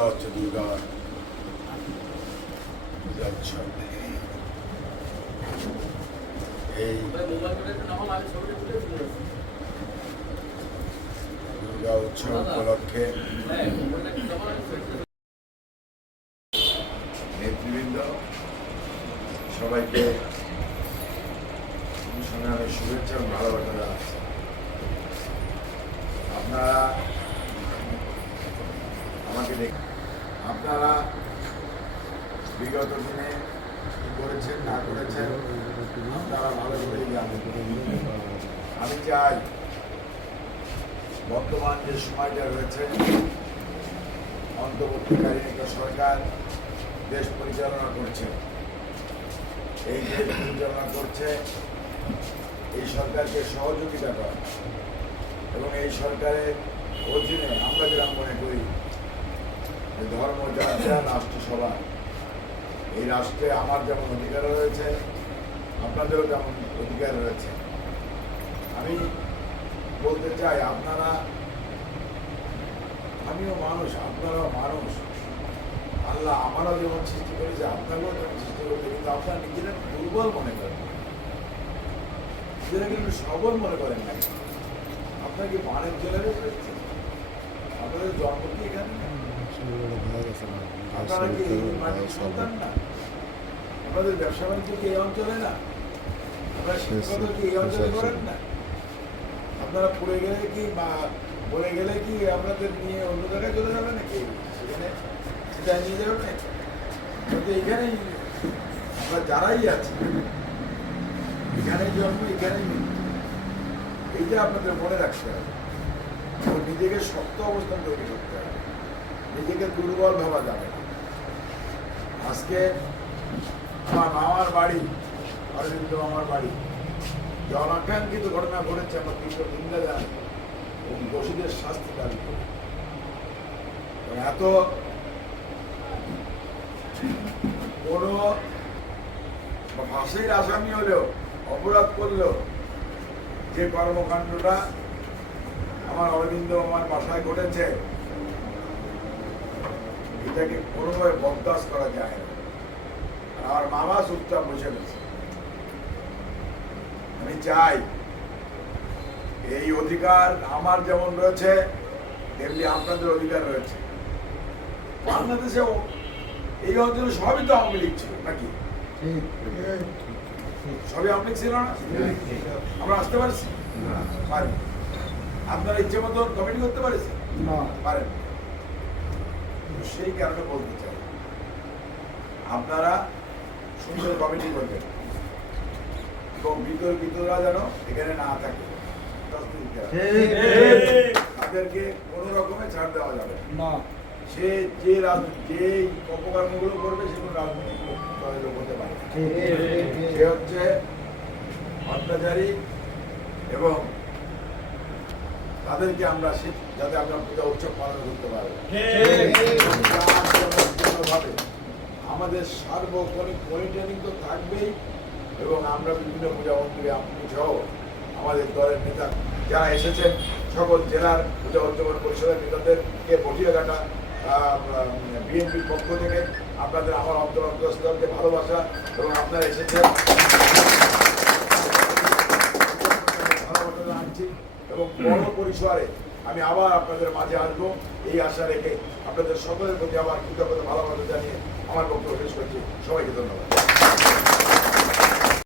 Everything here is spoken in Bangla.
এটা দুর্গা পূজা উৎসব এই দুর্গা উৎসব উপলক্ষে নেতৃবৃন্দ সবাইকে শুভেচ্ছা ভালোবাসা আপনারা আমাকে দেখ আপনারা বিগত দিনে করেছেন, না করেছেন, আপনারা ভালো জানেন। আমি চাই বর্তমান যে সময়টা রয়েছে, অন্তর্বর্তীকালীন একটা সরকার দেশ পরিচালনা করছে। এই দেশ পরিচালনা করছে, এই সরকারকে সহযোগিতা করা। এবং এই সরকারের অধীনে আমরা যেরকম মনে করি যে ধর্ম যাত্রা রাষ্ট্র সভা এই রাষ্ট্রে আমার যেমন অধিকার রয়েছে, আপনাদেরও যেমন অধিকার রয়েছে। আমি বলতে চাই, আপনারা, আমিও মানুষ, আপনারাও মানুষ। আল্লাহ আমারও যেমন সৃষ্টি করেছে, আপনাকেও যেমন সৃষ্টি করেছে, কিন্তু আপনারা নিজেরা দুর্বল মনে করেন। নিজেরা কিন্তু সবল মনে করেন? না আপনার কি মানের জেলে রয়েছে? আপনাদের জন্ম কি এখানে? ব্যবসা বাণিজ্য অঞ্চলে না আপনারা কি এই অঞ্চলে করেন না আপনারা পড়ে গেলে কি বা বলে গেলে কি আপনাদের নিয়ে অন্য জায়গায় চলে যাবে নাকি সেখানে সেটা নিয়ে যাবে না এখানেই আমরা যারাই আছি এখানেই জন্ম এখানেই এইটা আপনাদের মনে রাখতে হবে, নিজেকে শক্ত অবস্থান তৈরি করতে হবে। নিজেকে দুর্বল ভাবা যাবে। আজকে আমার মামার বাড়ি, অরবিন্দ মামার বাড়ি যে অনাকাঙ্ক্ষিত ঘটনা ঘটেছে আমার তীব্র নিন্দা এবং দোষীদের শাস্তি দাবি করি। এত কোনো ফাঁসির আসামি হলেও, অপরাধ করলেও যে কর্মকাণ্ডটা আমার অরবিন্দ আমার বাসায় ঘটেছে এটাকে কোনোভাবে বরদাস্ত করা যায় না। আমার মামা চুপচাপ বসে গেছে আমি চাই এই অধিকার আমার যেমন রয়েছে তেমনি আপনাদের অধিকার রয়েছে। বাংলাদেশেও এই অঞ্চলে সবই তো আওয়ামী লীগ ছিল নাকি? সবই আওয়ামী লীগ ছিল না? আমরা আসতে পারছি? পারি আপনারা ইচ্ছে মতো কমিটি করতে পারেছি পারেন। তো সেই কারণে বলতে চাই। আপনারা সুন্দর কমিটি করবেন। এবং বিতর্কিতরা যেন এখানে না থাকে। তাদেরকে কোনো রকমে ছাড় দেওয়া যাবে না। সে যে যে অপকর্মগুলো করবে সেগুলো রাজনৈতিক লোক হতে পারে সে হচ্ছে ভট্টাচারী এবং তাদেরকে আমরা শিখ- যাতে আমরা পূজা উৎসব পালন করতে পারি। আমাদের সার্বক্ষণিক মনিটরিং তো থাকবেই এবং আমরা বিভিন্ন পূজা মন্দিরে আপনি সহ আমাদের দলের নেতা যারা এসেছেন সকল জেলার পূজা উদযাপন পরিষদের নেতাদেরকে বটিয়াঘাটা বিএনপির পক্ষ থেকে। আপনাদের আমার অন্তর অন্তরস্থলকে ভালোবাসা এবং আপনারা এসেছেন ভালোবাসা জানাচ্ছি এবং বড় পরিসরে আমি আবার আপনাদের মাঝে আসব। এই আশা রেখে আপনাদের সকলের প্রতি আবার কৃতজ্ঞতা, ভালোবাসা জানিয়ে আমার বক্তব্য শেষ করছি। সবাইকে ধন্যবাদ।